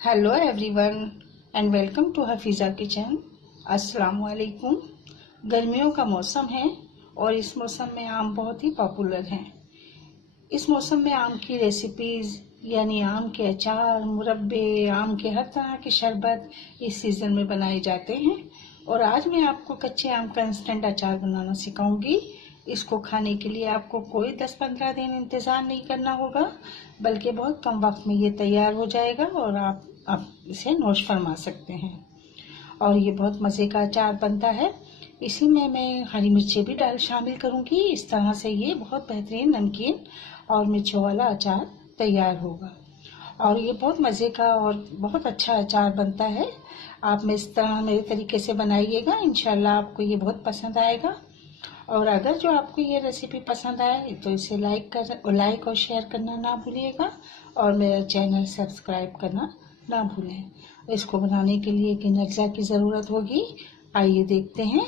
Hello everyone and welcome to Hafiza kitchen. अस्सलाम वालेकुम। गर्मियों का मौसम है और इस मौसम में आम बहुत ही पॉपुलर हैं। इस मौसम में आम की रेसिपीज़ यानी आम के अचार, मुरब्बे, आम के हर तरह के शरबत इस सीज़न में बनाए जाते हैं। और आज मैं आपको कच्चे आम का इंस्टेंट अचार बनाना सिखाऊंगी। इसको खाने के लिए आपको कोई 10-15 दिन इंतज़ार नहीं करना होगा, बल्कि बहुत कम वक्त में ये तैयार हो जाएगा और आप इसे नोश फरमा सकते हैं। और ये बहुत मज़े का अचार बनता है। इसी में मैं हरी मिर्चें भी शामिल करूँगी। इस तरह से ये बहुत बेहतरीन नमकीन और मिर्चों वाला अचार तैयार होगा। और ये बहुत मज़े का और बहुत अच्छा अचार बनता है। आप में इस तरह मेरे तरीके से बनाइएगा, इंशाल्लाह आपको ये बहुत पसंद आएगा। और अगर जो आपको ये रेसिपी पसंद आए तो इसे लाइक और शेयर करना ना भूलिएगा और मेरा चैनल सब्सक्राइब करना ना भूलें। इसको बनाने के लिए किन अज्जा की ज़रूरत होगी, आइए देखते हैं।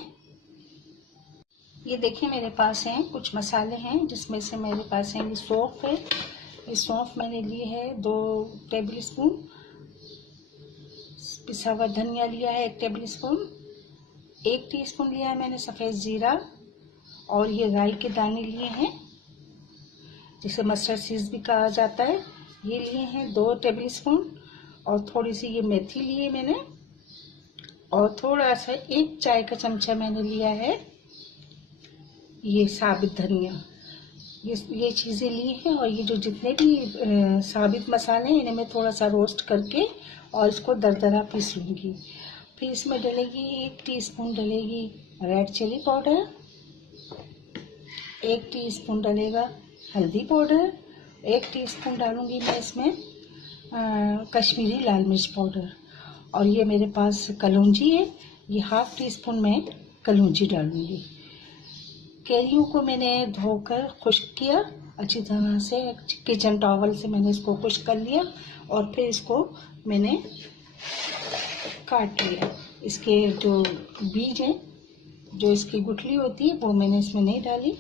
ये देखिए मेरे पास हैं कुछ मसाले हैं, जिसमें से मेरे पास है ये सौंफ है। ये सौंफ मैंने ली है 2 टेबल स्पून। पिसा हुआ धनिया लिया है 1 टेबल स्पून। 1 टीस्पून लिया है मैंने सफ़ेद ज़ीरा। और ये राई के दाने लिए हैं, जिसे मस्टर्ड सीड्स भी कहा जाता है। ये लिए हैं 2 टेबल स्पून। और थोड़ी सी ये मेथी ली है मैंने। और थोड़ा सा 1 चाय का चमचा मैंने लिया है ये साबित धनिया। ये चीज़ें ली हैं। और ये जो जितने भी साबित मसाले हैं इन्हें मैं थोड़ा सा रोस्ट करके और इसको दरदरा पीस लूँगी। फिर इसमें डलेगी 1 टीस्पून डलेगी रेड चिली पाउडर। 1 टीस्पून डलेगा हल्दी पाउडर। 1 टीस्पून डालूंगी मैं इसमें कश्मीरी लाल मिर्च पाउडर। और ये मेरे पास कलौंजी है, ये ½ टीस्पून में कलौंजी डालूंगी। कैरियों को मैंने धोकर खुश्क किया अच्छी तरह से, किचन टॉवल से मैंने इसको खुश्क कर लिया। और फिर इसको मैंने काट लिया। इसके जो बीज हैं, जो इसकी गुठली होती है, वो मैंने इसमें नहीं डाली।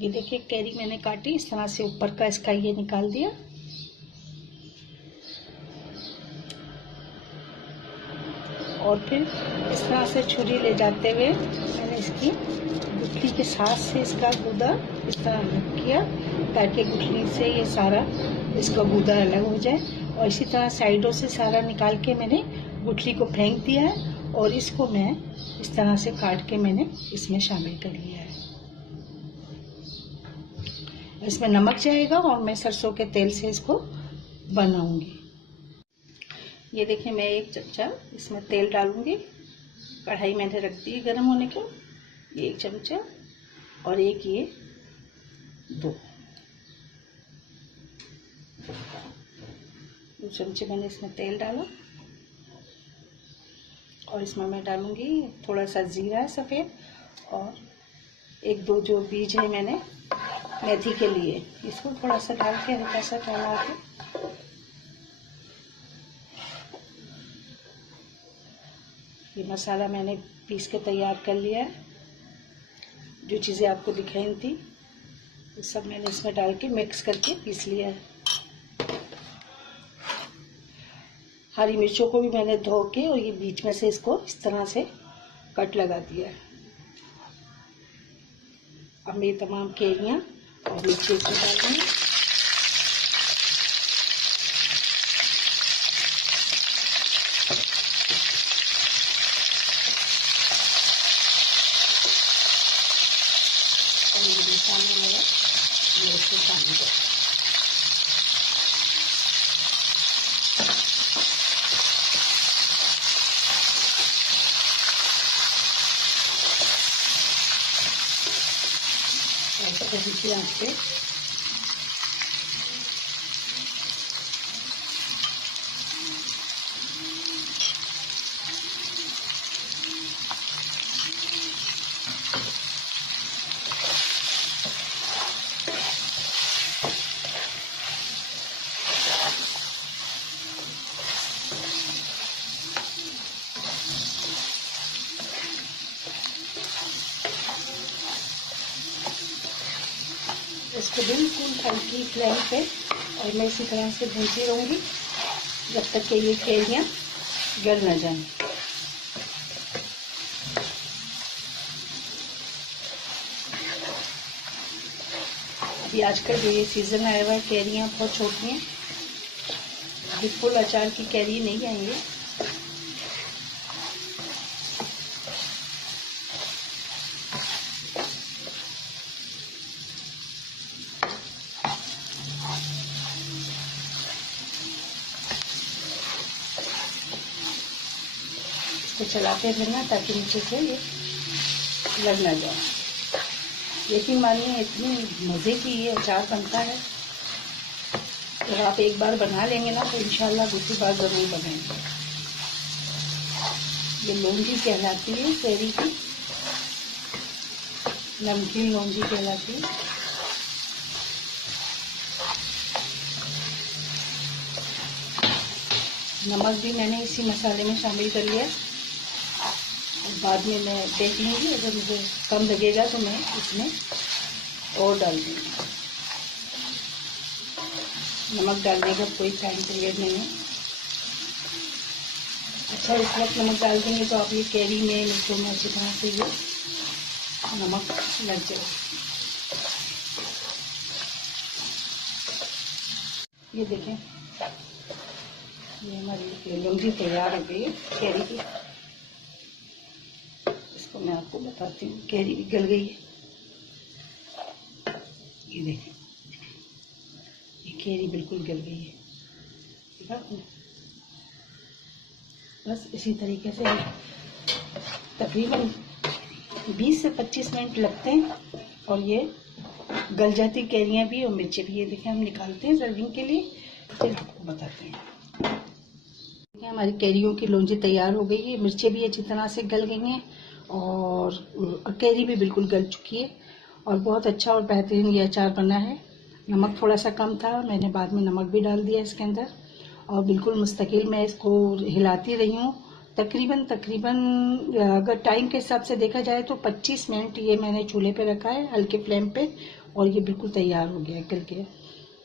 ये देखिए कैरी मैंने काटी इस तरह से, ऊपर का इसका ये निकाल दिया। और फिर इस तरह से छुरी ले जाते हुए मैंने इसकी गुठली के साथ से इसका गूदा इस तरह अलग किया, ताकि गुठली से ये सारा इसका गूदा अलग हो जाए। और इसी तरह साइडों से सारा निकाल के मैंने गुठली को फेंक दिया है। और इसको मैं इस तरह से काट के मैंने इसमें शामिल कर लिया है। इसमें नमक जाएगा और मैं सरसों के तेल से इसको बनाऊंगी। ये देखिए मैं 1 चमचा इसमें तेल डालूंगी। कढ़ाई मैंने रख दी गर्म होने को। ये 1 चमचा और एक ये 2 चमचे मैंने इसमें तेल डाला। और इसमें मैं डालूंगी थोड़ा सा जीरा सफ़ेद और 1-2 जो बीज है मैंने मेथी के लिए, इसको थोड़ा सा डाल के हल्का सा डाला के ये मसाला मैंने पीस के तैयार कर लिया है। जो चीज़ें आपको दिखाई थी वो सब मैंने इसमें डाल के मिक्स करके पीस लिया है। हरी मिर्चों को भी मैंने धो के और ये बीच में से इसको इस तरह से कट लगा दिया है। अब मैं तमाम कैरियाँ और मिर्ची इसमें डाल दूँगी। और ये मसाला मेरा ये इसको शामिल कर। हल्की आंच पे इसको बिल्कुल हल्की फ्लेम पे और मैं इसी तरह से भूनती रहूँगी। जब तक कि ये कैरियाँ गल न जाएं। अभी आजकल जो ये सीज़न आया हुआ है, कैरियाँ बहुत छोटी हैं, अभी फुल अचार की कैरी नहीं आई है। इसको चलाते रहना ताकि नीचे से ये लग ना जाए। यकीन मानिए इतनी मज़े की ये अचार बनता है, तो आप एक बार बना लेंगे ना तो इंशाल्लाह दूसरी बार ज़रूर बनाएंगे। ये लौंजी कहलाती है कैरी की, नमकीन लौंजी कहलाती है। नमक भी मैंने इसी मसाले में शामिल कर लिया। बाद में मैं देख लूँगी, अगर मुझे कम लगेगा तो मैं इसमें और डाल दूँगी। नमक डालने का कोई टाइम पीरियड नहीं है। अच्छा, इस वक्त नमक डाल देंगे तो आप ये कैरी में, मिर्चों में अच्छी तरह से ये नमक लग जाए। ये देखें, ये हमारी लौंजी तैयार हो गई है कैरी की। इसको मैं आपको बताती हूँ, कैरी भी गल गई है। ये देखें, ये कैरी बिल्कुल गल गई है, ठीक है। बस इसी तरीके से तकरीबन 20 से 25 मिनट लगते हैं और ये गल जाती कैरियाँ भी और मिर्चें भी। ये देखें, हम निकालते हैं सर्विंग के लिए, फिर आपको बताते हैं। देखिए, हमारी कैरियों की लौंजी तैयार हो गई है, मिर्चें भी अच्छी तरह से गल गई हैं और कैरी भी बिल्कुल गल चुकी है और बहुत अच्छा और बेहतरीन ये अचार बना है। नमक थोड़ा सा कम था, मैंने बाद में नमक भी डाल दिया इसके अंदर और बिल्कुल मुस्तकिल मैं इसको हिलाती रही हूँ। तकरीबन अगर टाइम के हिसाब से देखा जाए तो 25 मिनट ये मैंने चूल्हे पे रखा है हल्के फ्लेम पे और ये बिल्कुल तैयार हो गया, गल गया।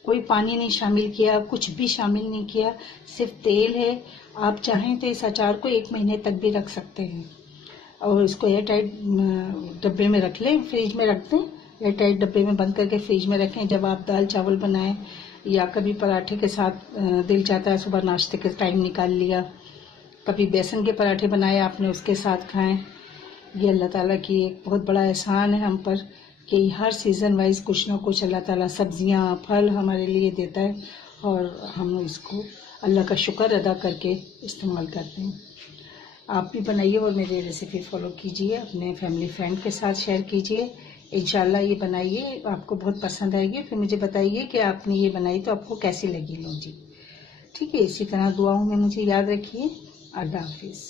कोई पानी नहीं शामिल किया, कुछ भी शामिल नहीं किया, सिर्फ तेल है। आप चाहें तो इस अचार को 1 महीने तक भी रख सकते हैं और इसको एयर टाइट डब्बे में रख लें, फ्रिज में रख दें। एयर टाइट डब्बे में बंद करके फ्रिज में रखें। जब आप दाल चावल बनाएं या कभी पराठे के साथ दिल चाहता है सुबह नाश्ते के टाइम निकाल लिया, कभी बेसन के पराठे बनाए आपने, उसके साथ खाएं। ये अल्लाह ताला की एक बहुत बड़ा एहसान है हम पर कि हर सीज़न वाइज कुछ ना कुछ अल्लाह ताला सब्जियां, फल हमारे लिए देता है और हम इसको अल्लाह का शुक्र अदा करके इस्तेमाल करते हैं। आप भी बनाइए और मेरी रेसिपी फॉलो कीजिए, अपने फैमिली फ्रेंड के साथ शेयर कीजिए। इंशाल्लाह ये बनाइए, आपको बहुत पसंद आएगी। फिर मुझे बताइए कि आपने ये बनाई तो आपको कैसी लगी लौंजी। ठीक है, इसी तरह दुआओं में मुझे याद रखिए। अल्लाह हाफिज़।